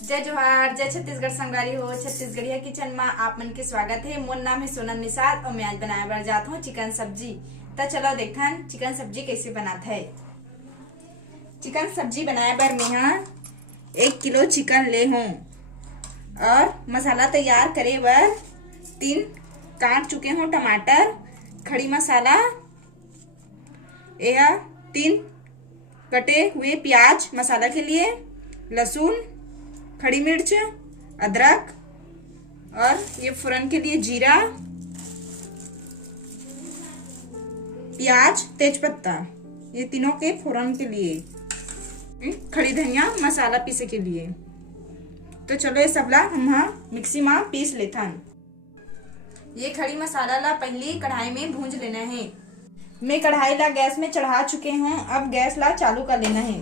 जय जोहार, जय छत्तीसगढ़ संगवारी हो। छत्तीसगढ़िया किचन में आप मन के स्वागत है। मोर नाम है सोनम निषाद और मैं आज बनाए बर जात हूँ चिकन सब्जी। तो चलो देखन चिकन सब्जी कैसे बनाता है। चिकन सब्जी बनाए बर मैं 1 किलो चिकन ले हूँ और मसाला तैयार करे बर 3 काट चुके हूँ टमाटर, खड़ी मसाला, यह 3 कटे हुए प्याज मसाला के लिए, लहसुन, खड़ी मिर्च, अदरक और ये फोरन के लिए जीरा, प्याज, तेजपत्ता, ये तीनों के फोरन के लिए, खड़ी धनिया मसाला पीसे के लिए। तो चलो ये सबला हम मिक्सी में पीस लेथन। ये खड़ी मसाला ला पहले कढ़ाई में भूंज लेना है। मैं कढ़ाई ला गैस में चढ़ा चुके हूँ। अब गैस ला चालू कर लेना है।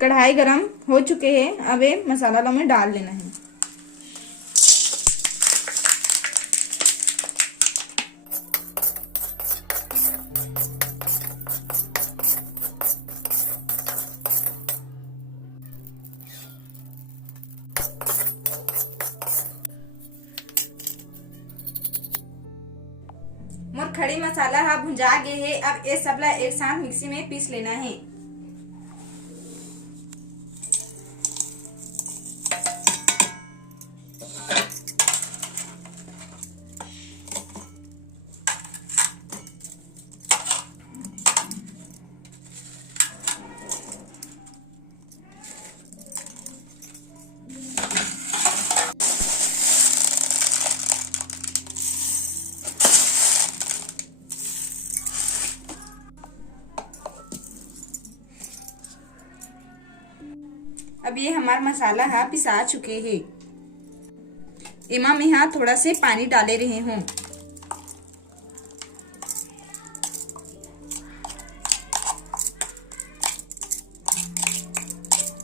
कढ़ाई गरम हो चुके हैं। अब ये मसाला ला में डाल लेना है। मोर खड़ी मसाला हा भुंजा गए है। अब ये सबला एक साथ मिक्सी में पीस लेना है। अब ये हमारा मसाला है पिसा चुके हैं। इमा में यहाँ थोड़ा से पानी डाले रहे हूँ।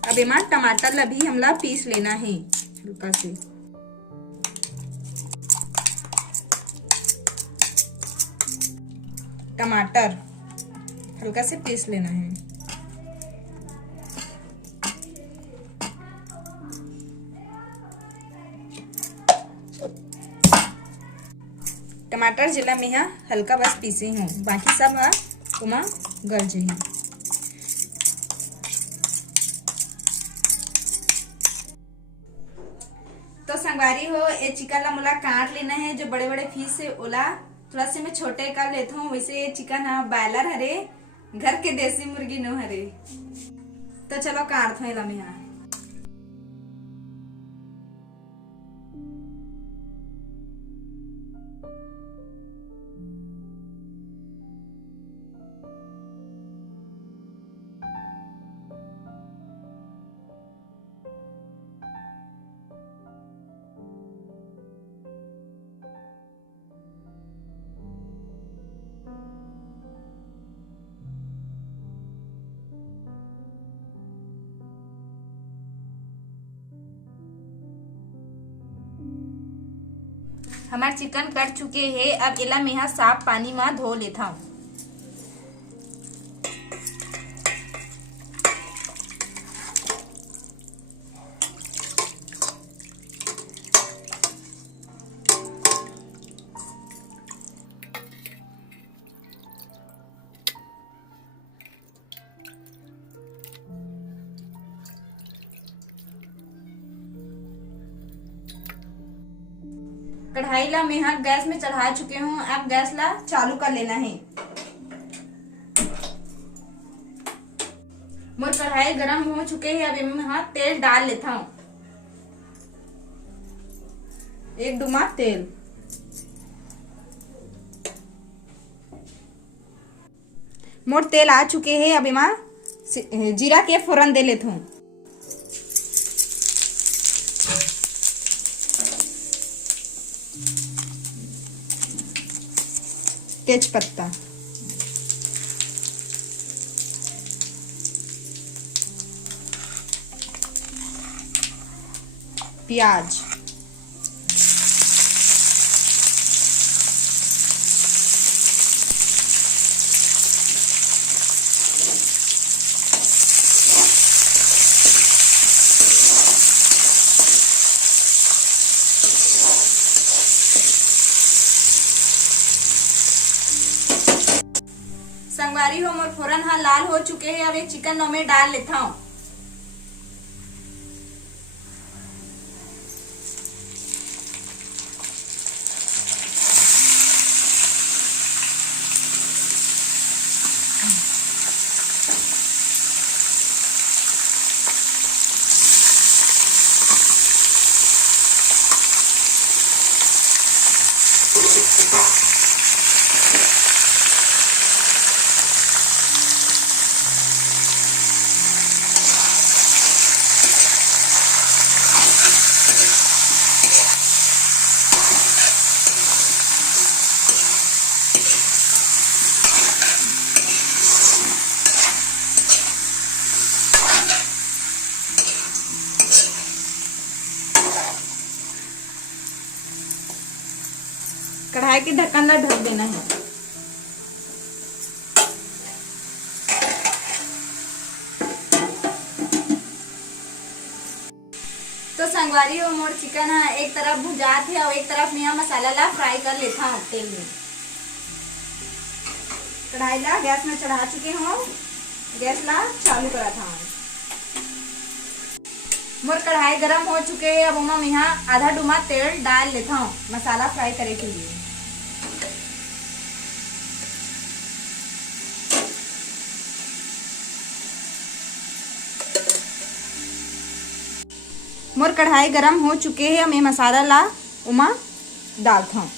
अब इमा टमाटर ला भी हमला पीस लेना है हल्का से। टमाटर हल्का से पीस लेना है। टमाटर जिला में यहाँ हल्का बस पीसे हूँ, बाकी सब उमा गल जाए। तो संगवारी हो ये चिकन ला मोला काट लेना है। जो बड़े बड़े पीस है ओला थोड़ा से मैं छोटे कर लेता हूँ। वैसे ये चिकन बॉयलर हरे, घर के देसी मुर्गी नो हरे। तो चलो काट हूँ मैं यहाँ। हमारे चिकन कट चुके हैं। अब इला मैं साफ पानी में धो लेता हूँ। कढ़ाई ला मैं यहाँ गैस में चढ़ा चुके हूँ। अब गैस ला चालू कर लेना है। मोर कढ़ाई गरम हो चुके हैं। अब मैं यहाँ तेल डाल लेता हूँ। 1 डुमा तेल। मोर तेल आ चुके हैं। अब मैं जीरा के फोरन दे लेता हूँ। तेजपत्ता, प्याज, संगवारी हो मोर फोरन हा लाल हो चुके हैं। अब एक चिकन में डाल लेता हूँ। कढ़ाई के ढक्कन ला ढक देना है। तो संगवारी हो मोर चिकन है एक तरफ भुजात है और एक तरफ मैं मसाला ला फ्राई कर लेता हूँ तेल में। कढ़ाई ला गैस में चढ़ा चुके हूँ, गैस ला चालू करा था। मोर कढ़ाई गरम हो चुके हैं। अब मैं यहाँ आधा डुमा तेल डाल लेता हूँ मसाला फ्राई करे के लिए। मोर कढ़ाई गरम हो चुके हैं। मैं मसाला ला उमा डालता हूँ।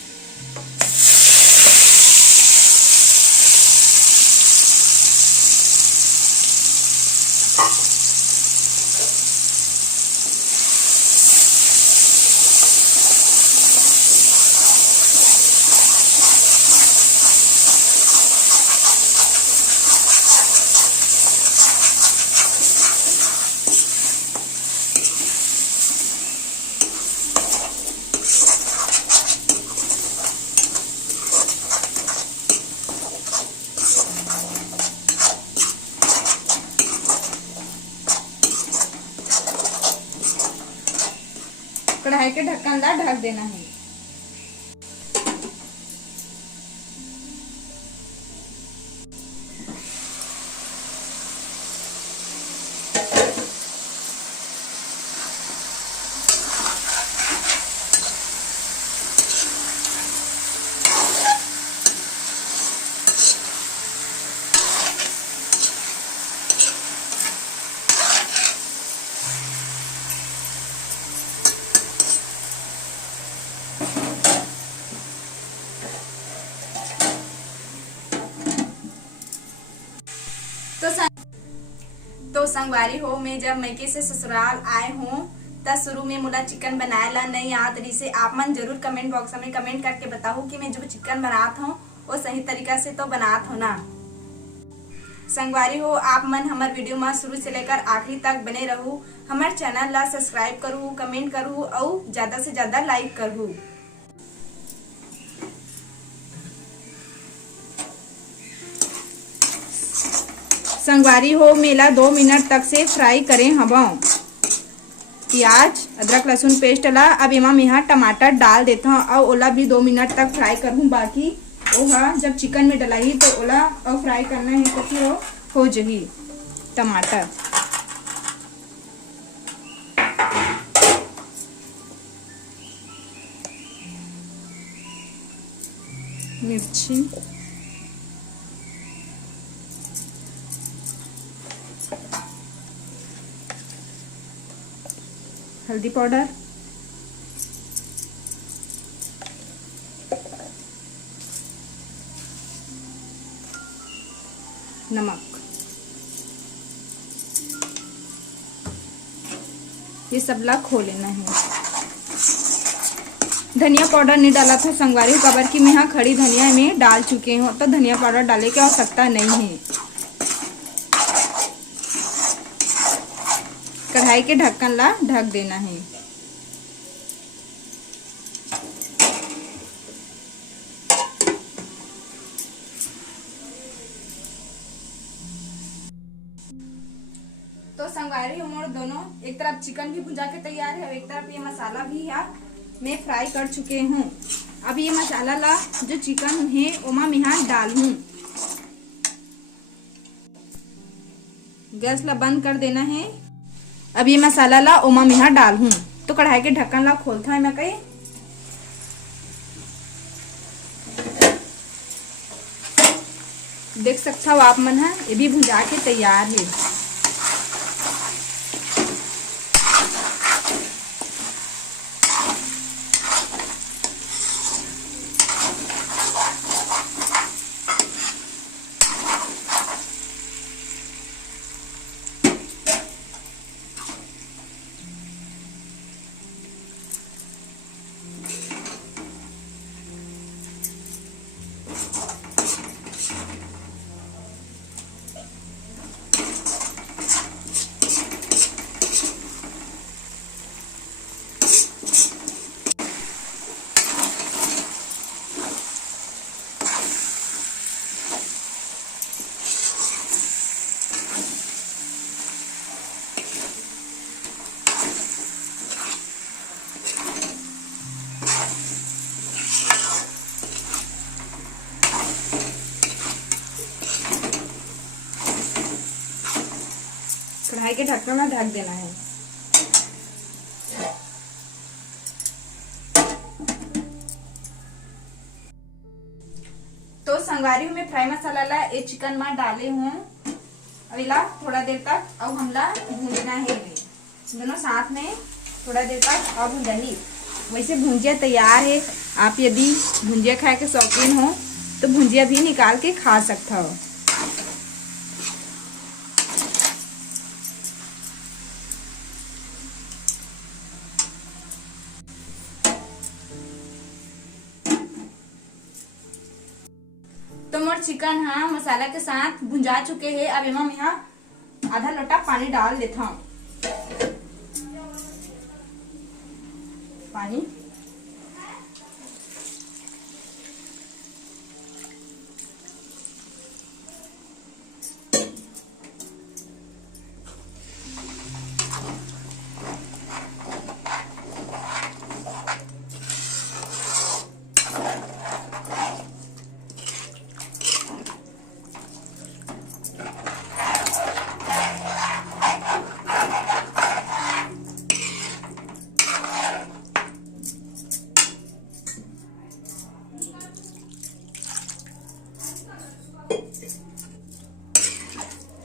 कढ़ाई के ढक्कन ला ढक देना है। तो संगवारी हो मैं जब मैके से ससुराल आए हूँ तब शुरू में मोला चिकन बनाए ला नहीं आत रही से। आप मन जरूर कमेंट बॉक्स में कमेंट करके बताओ कि मैं जो चिकन बनात हूँ वो सही तरीका से तो बनात हो ना। संगवारी हो आप मन हमारे वीडियो में शुरू से लेकर आखिरी तक बने रहू। हमारे चैनल ला सब्सक्राइब करू, कमेंट करू और ज्यादा से ज्यादा लाइक करू। संगवारी हो मेला 2 मिनट तक से फ्राई करें हवा प्याज अदरक लहसुन पेस्ट ला। अब एमा मैं यहाँ टमाटर डाल देता हूँ और ओला भी 2 मिनट तक फ्राई करूँ। बाकी ओहा जब चिकन में डलाई तो ओला और फ्राई करना है तो फिर हो जाही। टमाटर, मिर्ची, हल्दी पाउडर, नमक, ये सब ला खो लेना है। धनिया पाउडर नहीं डाला था संगवारी कबर की मैं यहाँ खड़ी धनिया में डाल चुके हूँ तो धनिया पाउडर डाले की आवश्यकता नहीं है। कढ़ाई के ढक्कन ला ढक देना है। एक तरफ चिकन भी भुंजा के तैयार है और एक तरफ ये मसाला भी है मैं फ्राई कर चुके हूँ। अब ये मसाला ला जो चिकन है ओमा मैं यहाँ डालूं। गैस ला बंद कर देना है। अब ये मसाला ला ओमा मैं यहाँ डालूं तो कढ़ाई के ढक्कन ला खोलता है मैं कहीं। देख सकता हो आप मन है ये भी भुंजा के तैयार है। कढ़ाई के ढक्कन में ढक देना है। तो संगवारी में फ्राई मसाला ला ये चिकन में डाले हूँ। अभी ला थोड़ा देर तक अब हमला भूंजना है दोनों साथ में थोड़ा देर तक और भूंजनी। वैसे भुंजिया तैयार है। आप यदि भुंजिया खाए के शौकीन हो तो भुंजिया भी निकाल के खा सकता हो। तो मोर चिकन हाँ मसाला के साथ भुंजा चुके हैं। अब एमा मैं यहाँ आधा लोटा पानी डाल देता हूँ। पानी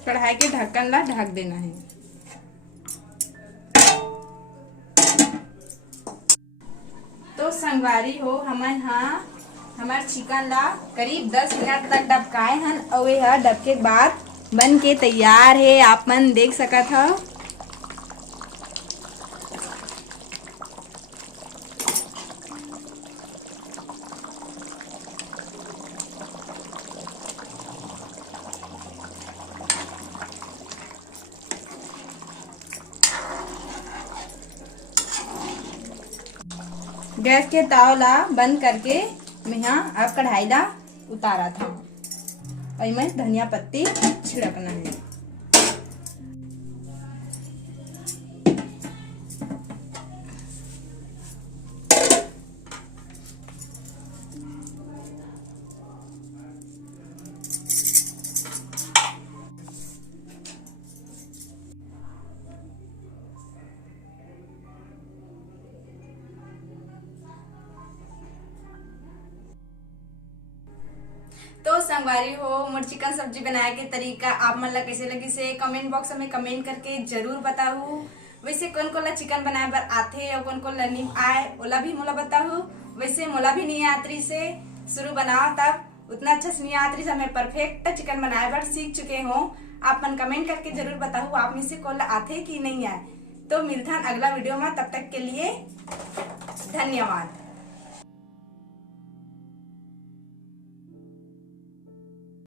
कढ़ाई के ढक्कन ला ढक देना है। तो संगवारी हो हमन हाँ हमार चिकन ला करीब 10 मिनट तक डबकाए हन और यह डबके बाद बन के तैयार है। आप मन देख सकत हो। गैस के तावला बंद करके मैं यहाँ अब कढ़ाई ला उतारा था और मैं धनिया पत्ती छिड़कना है। तो संगवारी हो मोर चिकन सब्जी बनाए के तरीका आप मन ला कैसे लगी से कमेंट बॉक्स में कमेंट करके जरूर बताऊ। वैसे कौन कौन ला चिकन बनाए बर आथे और कौन कौन ला नहीं आए ओला भी मोला बताऊ। वैसे मोला भी नहीं आतरी से शुरू बनाओ तब उतना अच्छा से नहीं आतरी से मैं परफेक्ट चिकन बनाए बर सीख चुके हो। आप मन कमेंट करके जरूर बताऊ आप में से कौन ला आथे कि नहीं आए। तो मिलता अगला वीडियो में, तब तक के लिए धन्यवाद।